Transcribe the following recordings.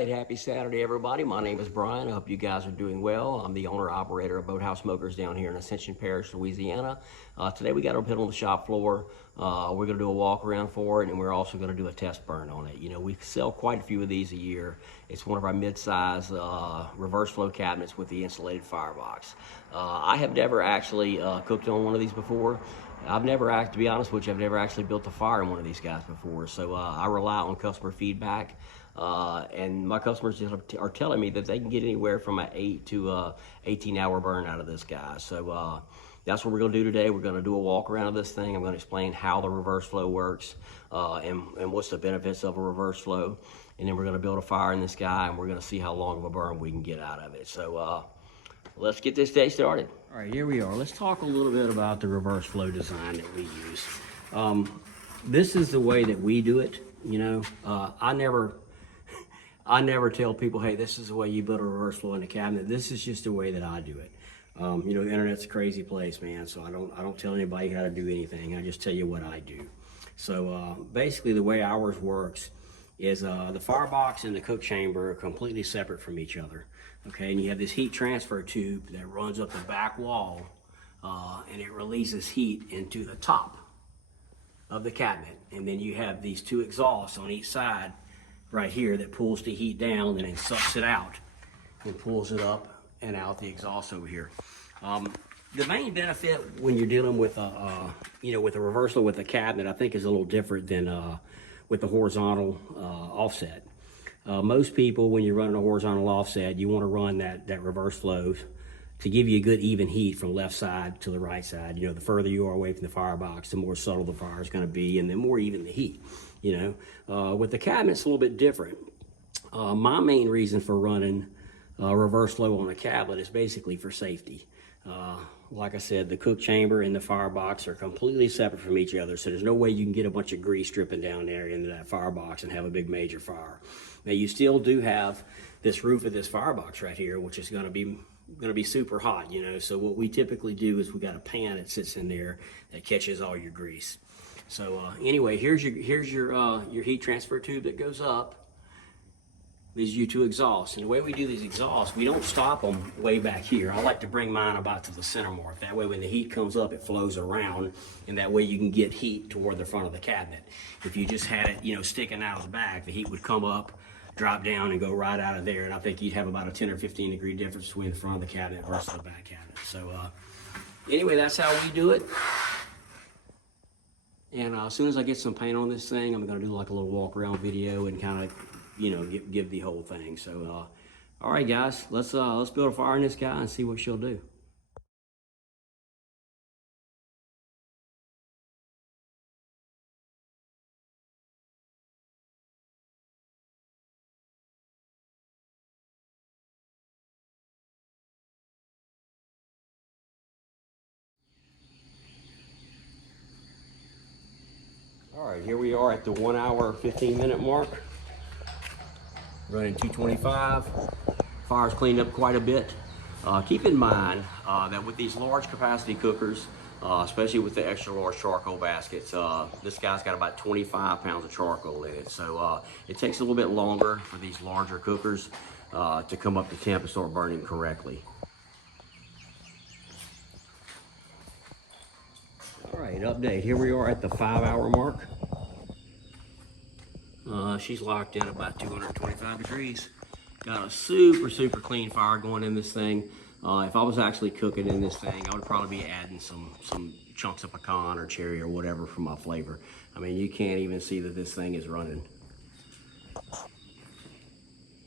right, happy Saturday, everybody. My name is Brian. I hope you guys are doing well. I'm the owner-operator of Boathouse Smokers down here in Ascension Parish, Louisiana. Today we got our pit on the shop floor. We're going to do a walk around for it, and we're also going to do a test burn on it. You know, we sell quite a few of these a year. It's one of our mid-size reverse flow cabinets with the insulated firebox. I have never actually cooked on one of these before. To be honest with you, I've never actually built a fire in one of these guys before. So I rely on customer feedback. And my customers are telling me that they can get anywhere from an 8 to 18-hour burn out of this guy. So that's what we're going to do today. We're going to do a walk around of this thing. I'm going to explain how the reverse flow works and what's the benefits of a reverse flow. And then we're going to build a fire in this guy, and we're going to see how long of a burn we can get out of it. So let's get this day started. All right, here we are. Let's talk a little bit about the reverse flow design that we use. This is the way that we do it. You know, I never tell people, hey, this is the way you build a reverse flow in a cabinet. This is just the way that I do it. You know, the internet's a crazy place, man. So I don't tell anybody how to do anything. I just tell you what I do. So basically, the way ours works is the firebox and the cook chamber are completely separate from each other. Okay, and you have this heat transfer tube that runs up the back wall, and it releases heat into the top of the cabinet. And then you have these two exhausts on each side right here that pulls the heat down and then sucks it out and pulls it up and out the exhaust over here. The main benefit when you're dealing with with a reversal with a cabinet, I think, is a little different than with the horizontal offset. Most people, when you're running a horizontal offset, you want to run that reverse flow to give you a good even heat from left side to the right side. You know, the further you are away from the firebox, the more subtle the fire is going to be, and the more even the heat. You know, with the cabinet, it's a little bit different. My main reason for running reverse flow on a cabinet is basically for safety. Like I said, the cook chamber and the firebox are completely separate from each other, so there's no way you can get a bunch of grease dripping down there into that firebox and have a big major fire. Now, you still do have this roof of this firebox right here, which is going to be super hot, you know. So what we typically do is we got a pan that sits in there that catches all your grease. So anyway, here's your heat transfer tube that goes up. These are your two exhausts, and the way we do these exhausts, we don't stop them way back here. I like to bring mine about to the center mark. That way when the heat comes up, it flows around, and that way you can get heat toward the front of the cabinet. If you just had it, you know, sticking out of the back, the heat would come up, drop down, and go right out of there, and I think you'd have about a 10 or 15 degree difference between the front of the cabinet versus the back cabinet. So anyway, that's how we do it. And as soon as I get some paint on this thing, I'm going to do like a little walk around video and kind of, you know, give the whole thing. So, all right, guys, let's build a fire in this guy and see what she'll do. All right, here we are at the 1 hour, 15-minute mark. Running 225. Fire's cleaned up quite a bit. Keep in mind that with these large capacity cookers, especially with the extra large charcoal baskets, this guy's got about 25 pounds of charcoal in it. So it takes a little bit longer for these larger cookers to come up to temp and start burning correctly. All right, update. Here we are at the 5 hour mark. She's locked in about 225 degrees. Got a super clean fire going in this thing. If I was actually cooking in this thing, I would probably be adding some chunks of pecan or cherry or whatever for my flavor. I mean, you can't even see that this thing is running.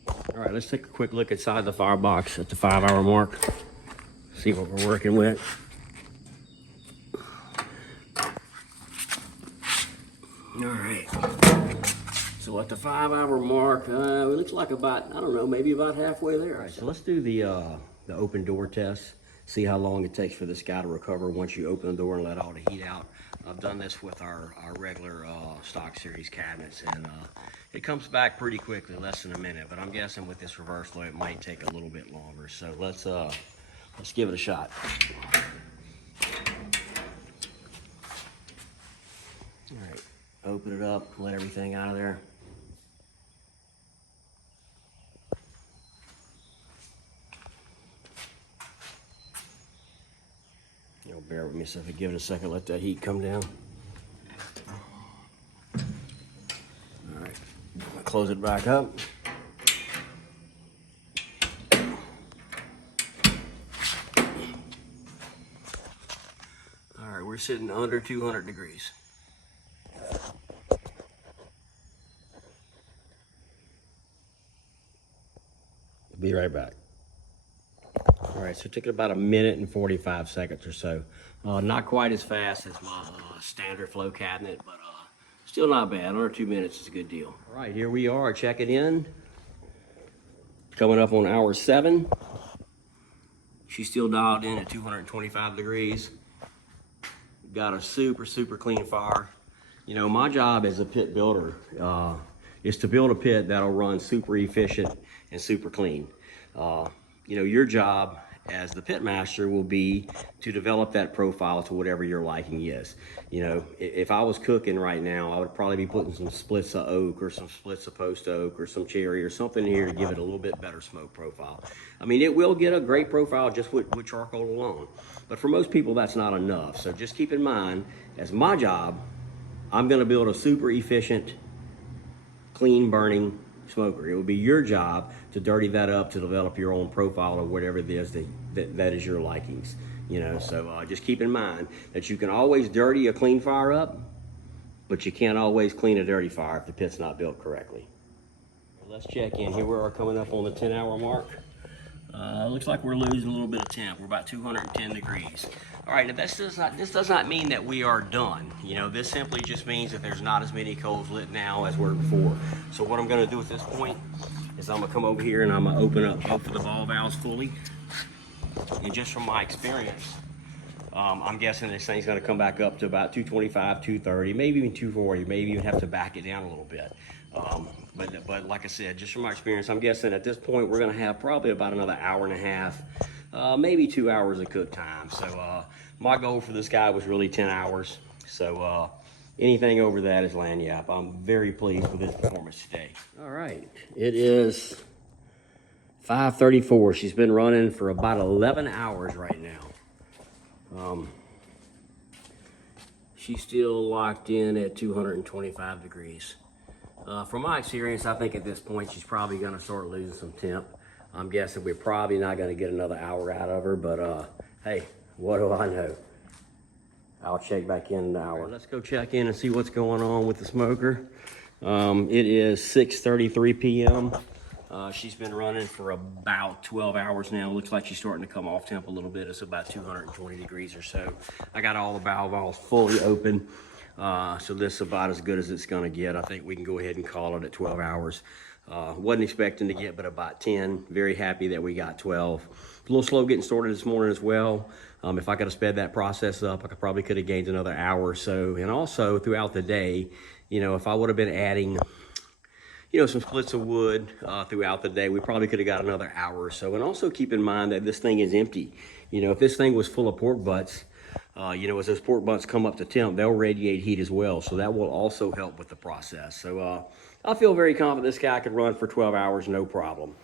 All right, let's take a quick look inside the firebox at the 5 hour mark. See what we're working with. All right. So at the 5 hour mark, it looks like about, I don't know, maybe about halfway there. All right, so let's do the open door test. See how long it takes for this guy to recover once you open the door and let all the heat out. I've done this with our regular stock series cabinets, and it comes back pretty quickly, less than a minute. But I'm guessing with this reverse flow, it might take a little bit longer. So let's give it a shot. All right, open it up, let everything out of there. bear with me a second. Give it a second, let that heat come down. All right, close it back up. All right, we're sitting under 200 degrees. Be right back. All right, so it took about 1 minute and 45 seconds or so. Not quite as fast as my standard flow cabinet, but still not bad. Under 2 minutes is a good deal. All right, here we are checking in. Coming up on hour 7. She's still dialed in at 225 degrees. Got a super, super clean fire. You know, my job as a pit builder is to build a pit that'll run super efficient and super clean. You know, your job as the pit master will be to develop that profile to whatever your liking is. You know, if I was cooking right now, I would probably be putting some splits of oak or some splits of post oak or some cherry or something here to give it a little bit better smoke profile. I mean, it will get a great profile just with charcoal alone, but for most people that's not enough. So just keep in mind, as my job, I'm gonna build a super efficient, clean burning smoker. It will be your job to dirty that up to develop your own profile or whatever it is that is your likings. You know, so just keep in mind that you can always dirty a clean fire up, but you can't always clean a dirty fire if the pit's not built correctly. Let's check in. Here we are coming up on the 10-hour mark. Looks like we're losing a little bit of temp. We're about 210 degrees. All right, now this does not mean that we are done. You know, this simply just means that there's not as many coals lit now as were before. So what I'm gonna do at this point is I'm gonna come over here and I'm gonna open up both of the ball valves fully. And just from my experience, I'm guessing this thing's gonna come back up to about 225, 230, maybe even 240, maybe even have to back it down a little bit. But like I said, just from my experience, I'm guessing at this point we're gonna have probably about another hour and a half, maybe 2 hours of cook time. So my goal for this guy was really 10 hours. So anything over that is lagniappe. I'm very pleased with his performance today. All right, it is 5:34. She's been running for about 11 hours right now. She's still locked in at 225 degrees. From my experience, I think at this point she's probably going to start losing some temp. I'm guessing we're probably not going to get another hour out of her, but hey, what do I know? I'll check back in an hour. Let's go check in and see what's going on with the smoker. It is 6:33 p.m. She's been running for about 12 hours now. Looks like she's starting to come off temp a little bit. It's about 220 degrees or so. I got all the valves fully open. So this is about as good as it's gonna get. I think we can go ahead and call it at 12 hours. Wasn't expecting to get but about 10. Very happy that we got 12. A little slow getting started this morning as well. If I could have sped that process up, I probably could have gained another hour or so. And also throughout the day, you know, if I would have been adding, you know, some splits of wood throughout the day, we probably could have got another hour or so. And also keep in mind that this thing is empty. You know, if this thing was full of pork butts, you know, as those pork butts come up to temp, they'll radiate heat as well. So that will also help with the process. So I feel very confident this guy could run for 12 hours, no problem.